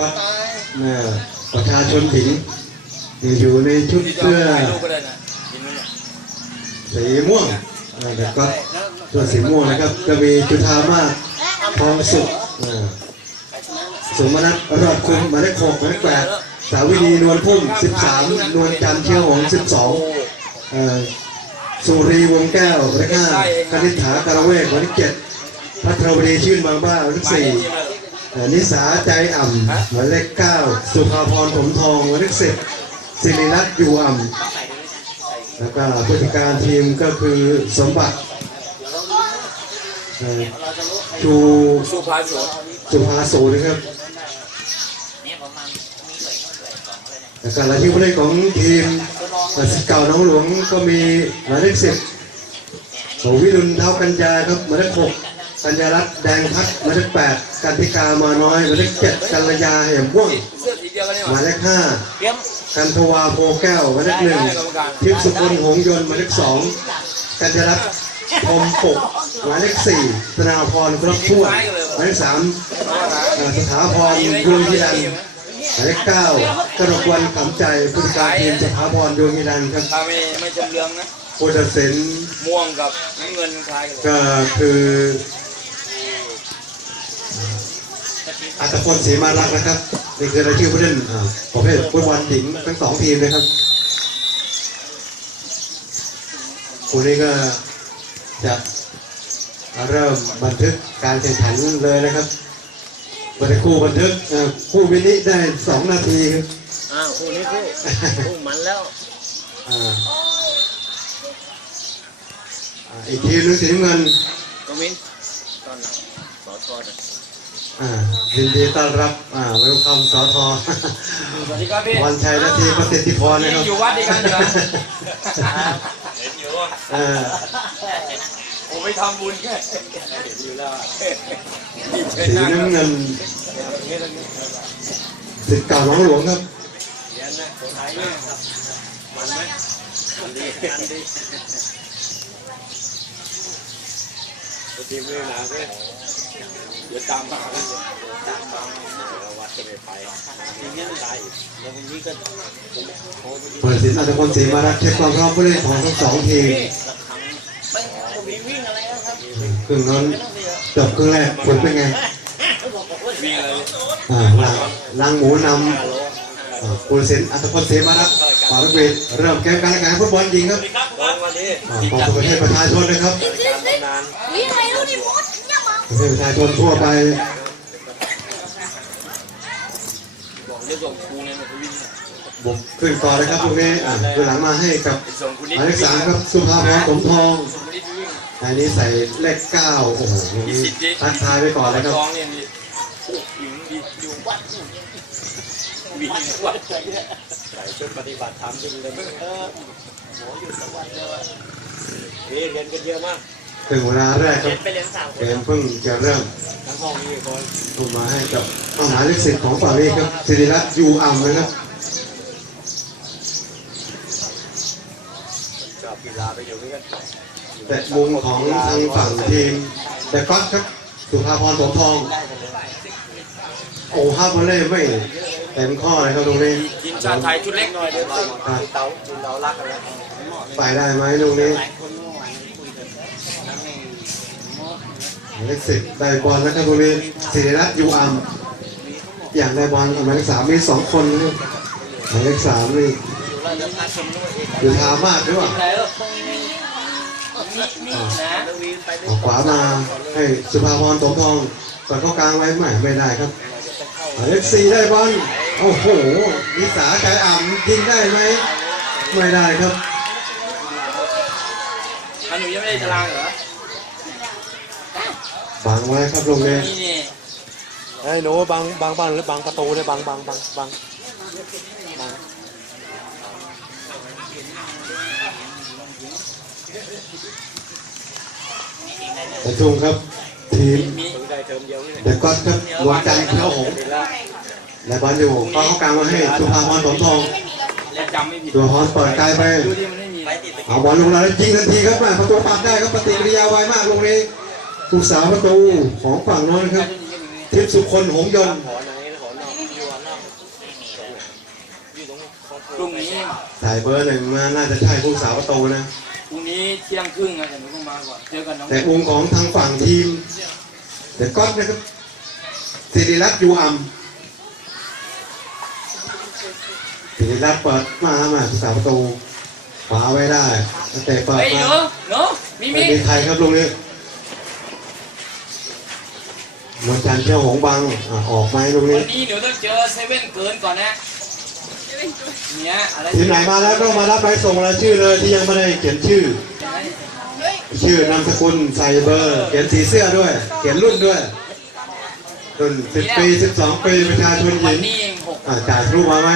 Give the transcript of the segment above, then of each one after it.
ก็น่ะประชาชนถิงอยู่ในชุดเสื้อสีม่วงอ่าแต่ก็ตัวสีม่วงนะครับก็มีจุธามาศทองสุขสมนัทรอดคุ้มมายเลขหกมายเลขแปดสาวินีนวลพุ่ม 13 นวลจันเชี่ยวหง12สุรีวงแก้วหมายเลขห้าคณิษฐาการเวศหมายเลขเจ็ดพัทรวดีชื่นบางบ้าหมายเลขสี่ นิสาใจอ่ำหมายเลขเก้าสุภาพรผมทองหมายเลขสิบสิริรัตน์อยู่อ่ำแล้วก็ผู้จัดการทีมก็คือสมบัติเอ่อชูสุภาสุสุภาสูนะครับแล้วก็รายชื่อผู้เล่นของทีมเอ่อสิษย์เก่าน้องหลวงก็มีหมายเลขสิบวิรุณเท้ากัญญาครับหมายเลขหก กัญญารัตน์แดงพัดหมายเลขแปดกันธิกามาน้อยหมายเลขเจ็ดกัลยาเหี่ยมว่วงเสื้อสีเดียวกันนี่หหว่ามายเลขห้าเตรียมกันทวาโพแก้วหมายเลขหนึ่งทิพย์สุคนหงส์ยนต์หมายเลขสองกัญญารัตน์พรหมปกหมายเลขสี่ธนาพรครบถ้วนหมายเลขสามเอ่อสถาพรดวงฮิรันหมายเลขเก้ากระดกวันขำใจผู้จัดการทีมสถาพรดวงฮิรันครับถ้าไม่ไม่จำเรืองนะผู้ตัดสินม่วงกับน้ำเงินคล้ายกันเลยก็คือ อัตพลศรีมารักษ์นะครับนี่คือรายชื่อผู้เล่นอ่าประเภทฟุตบอลหญิงทั้งสองทีมนะครับคู่นี้ก็จะเริ่มบันทึกการแข่งขันเลยนะครับบันทึกคู่บันทึกอ่าคู่มินิได้สองนาทีครับอ้าวคู่นี้คู่คู่มันแล้วอ่าอ่าอีกทีมหนึงสีน้ำเงินกวินตอนหลังสอทอดอ่า ยินดีต้อนรับอ่าเวลคัมสอทอสวัสดีครับพี่วันชัยนาทีประสิทธิพรนะครับอยู่วัดเดียวกันเหรอเห็นอยู่ว่าเออผมไปทำบุญแค่เห็นอยู่แล้วนี่เชิญสีนั่งครับน้ำเงินสิทธิ์เก่าหลวงหลวงครับเรียนนะคนไทยเนี่ยมันไหมมันดีมันดีทีมไม่หนาเว้ย เดี๋ยวตามมาตามมาเราวัดจะไม่ไปทีนี้มันได้แล้ววันนี้ก็เปิดสินอัตพลศรีมารักเช็คความพร้อมผู้เล่นของทั้งสองทีมครึ่งนั้นจบครึ่งแรกผลเป็นไงวิ่งอะไรอ่าลังลังหมูนำอ่าผู้สินอัตพลศรีมารักปารุเบศเริ่มเกมการแข่งขันฟุตบอลหญิงครับตอนวันนี้อ่าของประเทศประชาชนนะครับ ประเทศประชาชนทั่วไปบอกจะส่งคุณเนี่ยมาวิ่งบุกขึ้นก่อนนะครับตรงนี้อ่าคือหลังมาให้กับหนิดมายเลขสามครับสุภาพรสมทองคุณนิดไปวิ่งอันนี้ใส่เลขเก้าโอ้โหตรงนี้ทักทายไปก่อนเลยครับท้องเนี่ยมีโอ้หญิงดีอยู่วัดอยู่วิ่งวัดใส่ชุดปฏิบัติธรรมจริงเลยเออหมออยู่สักวันเดียเรียเรียนกันเยอะมาก ถึงเวลาแรกคเรีรัยบนไปเรียนสามคเกนมเพิ่งจะเริ่มทั้งห้องมีคนส่งมาให้กับมหาลิสิตของฝ่ายนี้ครับศิริรัตน์ยูอ่ำนะครับชอบกีฬาไปอยู่ด้วยกันแต่มุมของทางฝั่งทีมแต่ก๊อตครับสุภาพรสมทอง โอ้ฮาร์บอลเล่ไม่เต็มข้อเลยครับตรงนี้ทีมชาติไทยชุดเล็กหน่อยเดี๋ยวอะเตาจินเตารักกันแล้วไปได้ไหมตรงนี้ หลายคนเมื่อวานคุยกันทั้งในมอ หมาย เลขสิบได้บอลนะครับตรงนี้ศิริรัตน์ยูอ่ำอย่างได้บอลหมายเลขสามมีสองคนนะครับหมายเลขสามนี่อยู่ราชพัฒน์สมนุษย์เอกอยู่ทามากหรือเปล่าอะไรหรอกนี่นี่นะทวีไปด้วออกขวามาให้สุภาพรสมทองสอดเข้ากลางไว้ไม่ไม่ได้ครับหมายเลขสี่ได้บอลโอ้โหนิสาใจอ่ำยิงได้ไหมไม่ได้ครับอันหนูยังไม่ได้ตารางเหรอ บังไว้ครับโรงเรียนนี่นี่ไอ้หนูบางบางบ้านหรือบางประตูเลยบางบางบางบางแต่ทุ่งครับ ทีมมีถึงได้เทอมเดียวนี่แหละเดอะก๊อตครับดวงจันทร์เขียวหงและบอลอยู่ก็เขากลางมาให้สุภาพรสมทองตัวฮอนเปิดไกลไปเอาบอลลงแล้วยิงทันทีครับแม่ประตูปัดได้ครับปฏิกิริยาไวมากลงนี้ ผู้สาวประตูของฝั่งโน้นครับ ทิพย์สุคนหงส์ยนต์หอไหนหอนอกที่ว่าอยู่ตรงของพรุ่งนี้สายเบอร์หนึ่งมาน่าจะใช่ผู้สาวประตูนะพรุ่งนี้เที่ยงครึ่งอะแต่หนูต้องมาก่อนเจอกันน้องแต่องค์ของทางฝั่งทีมเดอะก๊อตนะครับสิริรัตน์ยูอัมสิริรัตน์เปิดมามาผู้สาวประตูขวาไว้ได้แล้วแต่เปิดเฮ้ยมาหนูหนูมีไม่มีมีใครครับลุงนี้ม วลจันทร์เที่ยวหงบังอะออกไหมลุงวันี้นนี้หนูต้องเจอเซเว่นเกินก่อนนะเนี่ยอะไรทีมไหนมาแล้วก็มารับใบส่งรายชื่อเลยที่ยังไม่ได้เขียนชื่อ ชื่อนามสกุลใส่เบอร์ เขียนสีเสื้อด้วย เขียนรุ่นด้วยรุ่นสิบปีสิบสองปีประชาชนหวัญินงนี้เองหกอ่าจ่ายครูมาไหม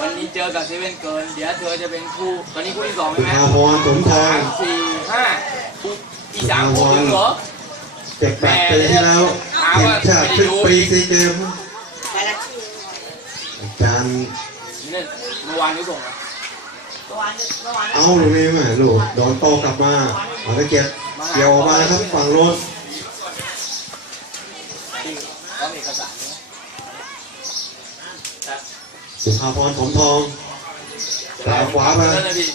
วันนี้เจอกับเซเว่นเกิน เดี๋ยวเธอจะเป็นคู่ตอนนี้คู่ที่สองสุใช่ไหมภาพรสมทอสางมสี่ห้าคู่อีกสามคู่ถึงเหรอ เจ็ดแปดปีที่แล้วทีมชาติชุดปีซีเกมอาจารย์นี่เมื่อวานหนูส่งอะเอาลูกนี้มาลูกโดนโตกลับมาเอาตะเกียบเกี่ยวออกมานะครับฝั่งโน้นต้องเอกสารสุภาพรสมทองสายขวามา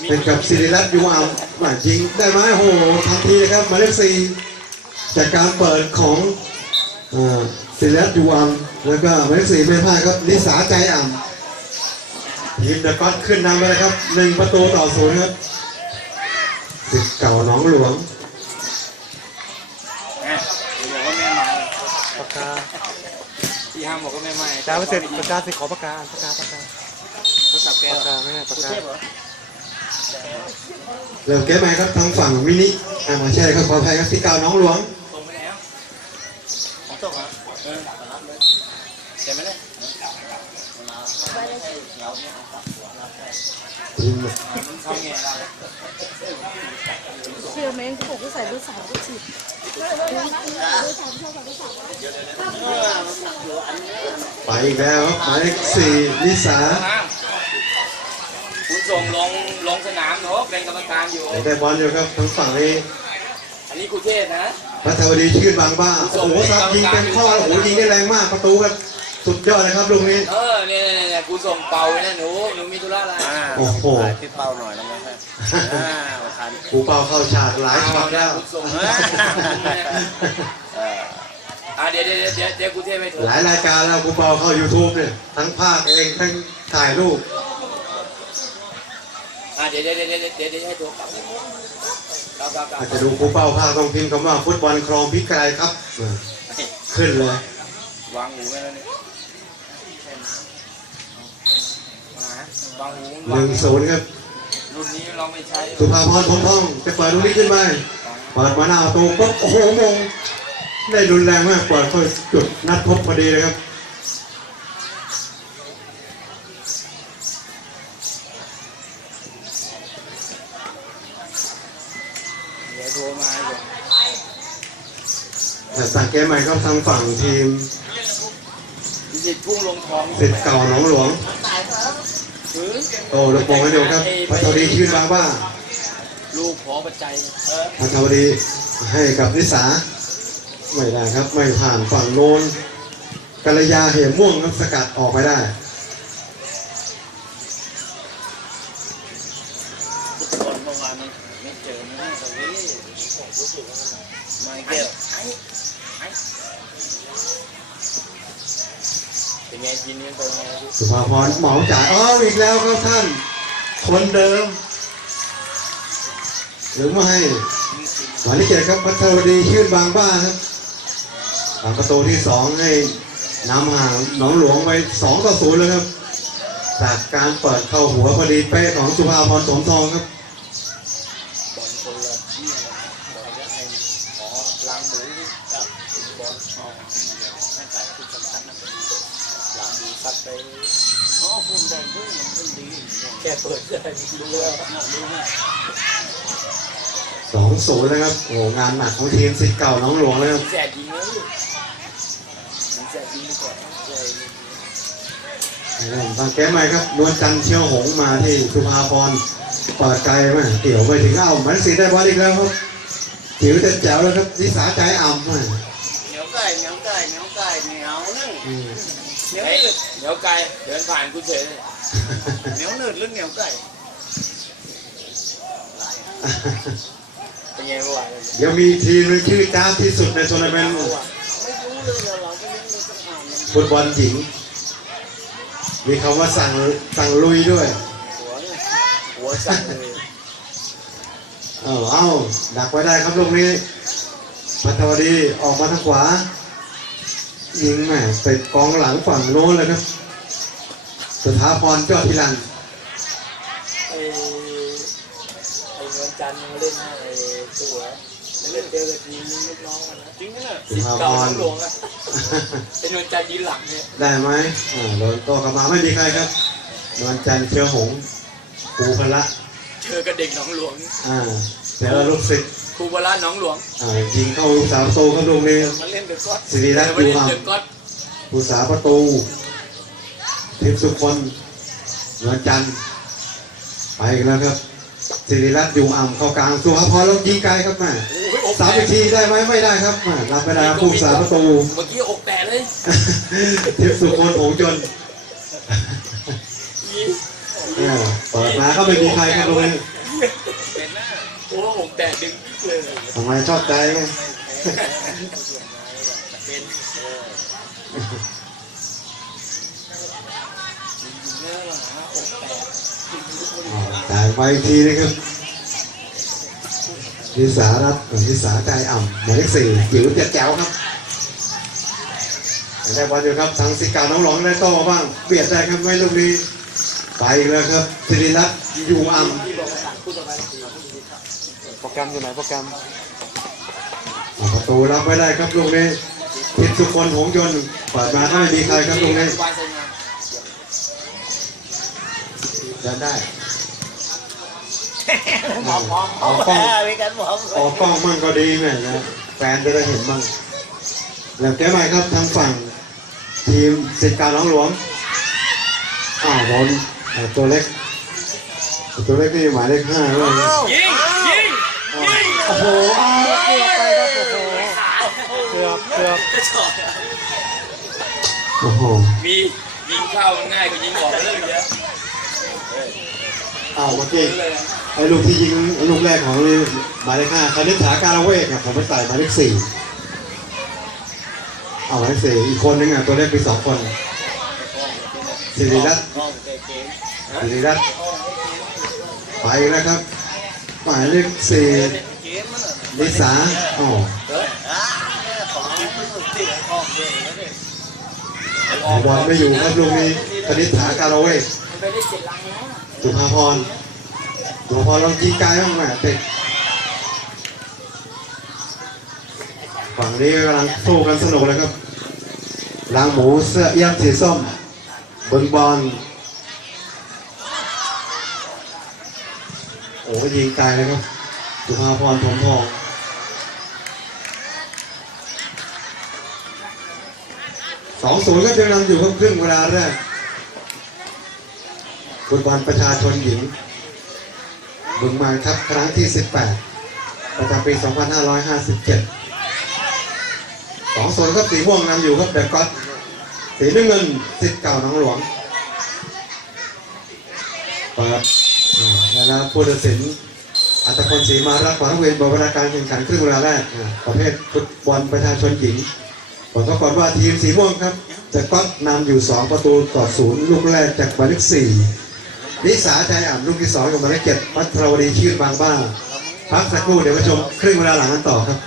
เป็นกับศิริรัตน์ยูอามหมายยิงได้ไหมโอ้โหทันทีเลยครับหมายเลขสี่ จากการเปิดของเอ่อศิริรัตน์ยูอามแล้วก็หมายเลขสี่ไม่พลาดครับนิสาใจอ่ำทีมเดอะก๊อตขึ้นนำไปเลยครับหนึ่งประตูต่อศูนย์ครับสิทธิ์เก่าหนองหลวงแม่หนูบอกว่าแม่มาปากกาที่ห้ามบอกว่าแม่ไม่จาไม่เสร็จปากกาสิขอปากกาปากกาปากกาโทรศัพท์แกปากกาไม่ใช่ปากกาเริ่มเกมใหม่ครับทางฝั่งมินิอ่ามาใช่ครับขออภัยครับที่เก่าหนองหลวง ส่งไปแล้ว ของส่ง อะเออรับเลยเจ็บไหมเนี่ยทีมมันทำไงเราเชื่อไหมเขาบอกว่าใส่เบอร์สามก็ฉีดไปอีกแล้วครับหมายเลขสี่นิสาห้ามคุณส่งลงลงสนามเนาะเป็นกรรมการอยู่ได้บอลอยู่ครับทางฝั่งนี้ อันนี้ครูเทศนะ พัทวดีชื่นบางบ้าโอ้โหซับยิงเต็มข้อโอ้โหยิงได้แรงมากประตูครับสุดยอดนะครับลูกนี้เออเนี่ยเนี่ยเนี่ยครูส่งเป่าไว้นะหนูหนูมีธุระอะไรอ่าโอ้โหที่เป้าหน่อยแล้วมั้งฮะอ่าประธานกูเป่าเข้าฉากหลายช็อตแล้วครูส่งเอออะเดี๋ยวเดี๋ยวเดี๋ยวเดี๋ยวครูเทศไปถูกหลายรายการแล้วกูเป่าเข้า YouTube เนี่ยทั้งภาคเองทั้งถ่ายรูปอะเดี๋ยวเดี๋ยวเดี๋ยวเดี๋ยวเดี๋ยวเดี๋ย วให้โทรกลับกลับกลับกลับอาจจะดูกูเป่าภาคต้องพิมพ์คำว่าฟุตบอลครองพิกายครับอ่าขึ้นเลยวางหูไว้แล้วเนี่ยวางหูหนึ่งศูนย์ครับ รุ่นนี้เราไม่ใช้สุภาพรพรหมทองจะเปิดตรงนี้ขึ้นไปเปิดมาหน้าประตูปุ๊บโอ้โหมง ได้รุนแรงมากเปิดเข้าจุดนัดพบพอดีเลยครับ เดี๋ยวโทรมาเดี๋ยว แต่สังเกตใหม่ครับทางฝั่งทีมพิสิทธิ์พุ่งลงทองสิทธิ์เก่าหนองหลวงถือโอ้ลูกโป่งให้ดูครับพัทวดีชื่นบางบ้าลูกขอปัจจัยเออพัทวดีให้กับนิสาไม่ได้ครับไม่ผ่านฝั่งโน้นกัลยาเหมม่วงครับสกัดออกไปได้คนเมื่อวานมันไม่เจอนะสวีไม่เกี่ยว เป็นไงทีนี้เป็นไงสุภาพรเหมาจ่ายอ้าวอีกแล้วครับท่าน คนเดิม หรือไม่หมายเลขเจ็ดครับพัทวดีชื่นบางบ้านครับทำประตูที่สองให้นำห่างหนองหลวงไปสองต่อศูนย์เลยครับ จากการเปิดเข้าหัวพอดีเป๊ะของสุภาพรสมทองครับอลคนละนี่อะไรบอลจะให้ขอล้างหมูกับบอลอ๋อให้ใส่ที่สำคัญนะล้างหมูซัดไปอ๋อภูมิใจด้วยมันเป็นดีแค่เปิดได้ดูแล้วดูไหมสองศูนย์เลยครับ โอ้โหงานหนักของทีมสิทธิ์เก่าหน้องหลวงเลยครับแจกยิงนะลูกมีแจกยิงก่อนแจกยิงบางแก้ใหม่ครับนวลจันทร์เชี่ยวหงส์มาที่สุภาพรเปิดไกลมาเกี่ยวไปถึงเอ้าหมันสีได้บอลอีกแล้วครับผิวเต็มแจ๋วแล้วครับนิสาใจอ่ำมาเหนียวไก่เหนียวไก่เหนียวไก่เหนียวนึ่งอืมเหนียวเฮ้ยหนืดเดี๋ยวไกลเดินผ่านกูเฉยเลย เหนียวหนืดหรือเหนียวไก่เป็นไงเมื่อวานเลยเดี๋ยวมีทีมหนึงชื่อจ้าบที่สุดในทัวร์นาเมนต์ไม่รู้เลยเราเราไม่รู้เลยสักอ่านมันฟุตบอลหญิง มีคำว่าสั่งสั่งลุยด้วย หัวเนี่ยหัวสั่นเลยเอ้าเอ้าดักไว้ได้ครับลูกนี้พัทวดีออกมาทางขวายิงแหม่ไปกองหลังฝั่งโน้นเลยครับ สถาพรยอดพิรันไอ้ไอ้เงินจันทร์มาเล่นให้ไอ้ตัวเล่นเจอกับทีมลูกน้องมันนะจริงนะสุสิบภาพเก่ารน้องหลวงอะ ไอ้นวลจันทร์ยีหลังเนี่ยได้ไหมอ่าโดนโตกลับมาไม่มีใครครับนวลจันทร์เชื้อหงส์ครูพละเจอกับเด็กหนองหลวงอ่าเจอลูกศิษย์ครูบาลาหนองหลวงอ่ายิงเข้าลูกสาวประตูครับลูกนี้มันเล่นกับก๊อตสิริรัตน์วันยูนี้อัมเดินก๊อต ผู้สาประตู ทิพย์สุคนนวลจันทร์ไปอีกแล้วครับสิริรัตน์ยูอัมเข้ากลางสุภาพรแล้วยิงไกลครับแม่โอ้ยอกสามแตอีกกทีได้ไหมไม่ได้ครับแม่รับไม่ได้ครับผู้สาประตูเมื่อกี้อกแตกเลยทิพย์สุคนหงจนอ่าเปิดมาก็ไม่มีใครครับตรงนี้เป็นหน้าโอ้อกแตกดึงเลยทำไมชอบใจไง ตกจ่ายไปอีกทีนะครับนิสารัตน์นิสาใจอ่ำหมายเลขสี่จิ๋วเจ็ดแจ๋วครับได้บอลอยู่ครับทางสิกาน้องหลองได้โต้มาบ้างเบียดได้ครับไม่ลูกนี้ไปอีกแล้วครับสิริรัตน์ยูอัมโปรแกรมอยู่ไหนโปรแกรมอ่าประตูรับไว้ได้ครับลูกนี้ทิพย์สุคนหงยนต์เปิดมาก็ไม่มีใครครับลูกนี้ วานใส่งานเดินได้หมอมหมอมหมอมแพ้มีกันหมอมออกกล้องมั่งก็ดีแม่นะแฟนจะได้เห็นมั่งแล้วแก้ใหม่ครับทางฝั่ง ทีมสิทธิ์การน้องหลวงอ้าวบอลอ่าตัวเล็ก ตัวเล็กนี่หมายเลขห้าด้วยนะยิงยิงโอ้โหอ้าวเกือบไปครับโอ้โหเกือบเกือบจะจอดโอ้โหมียิงเข้ามันง่ายกว่ายิงออกเรื่องเยอะ อ้าวเมื่อกี้เลยไอ้ลูกที่ยิงลูกแรกของนี่หมายเลขห้าคณิษฐาการเวกครับผมไปใส่หมายเลขสี่เอาหมายเลขสี่อีกคนนึงอะตัวเล็กมีสองคนสิริรัตน์สิริรัตน์ไปแล้วครับหมายเลขสี่ๆเกมมันอะนิสาอ๋อเฮ้ยอ่าของมันสุดที่ห้อบอลไม่อยู่ครับลูกนี้คณิษฐาการเวก มันไปได้เจ็ดลังแล้วสุภาพรสุภาพรลองยิงไกลบ้างแม่ติดฝั่งนี้กำลังสู้กันสนุกเลยครับลางหมูเสื้อเอี้ยมสีส้มบนบอลโอ้ยิงไกลเลยครับ สุภาพรถมทองสองศูนย์ก็จะนำอยู่ครับครึ่งเวลาแรก ฟุตบอลประชาชนหญิงบึงมาครับครั้งที่ 18 ประจำปี 2557สองโซนครับสีม่วงนำอยู่ครับเดอะก๊อตสีน้ำเงินสิทธิ์เก่าน้องหลวงเปิดแล้วผู้ตัดสินอัตพลศรีมารับขวางเวรบริการการแข่งขันครึ่งเวลาแรกประเภทฟุตบอลประชาชนหญิงผลปรากฏว่าทีมสีม่วงครับเดอะก๊อตนำอยู่ 2 ประตูต่อศูนย์ลูกแรกจากหมายเลข4 นิสาใจอ่านลูกที่สองกับหมายเลขเจ็ดพัทรวดีชื่นบางบ้าพักสักครู่เดี๋ยวมาชมครึ่งเวลาหลังกันต่อครับ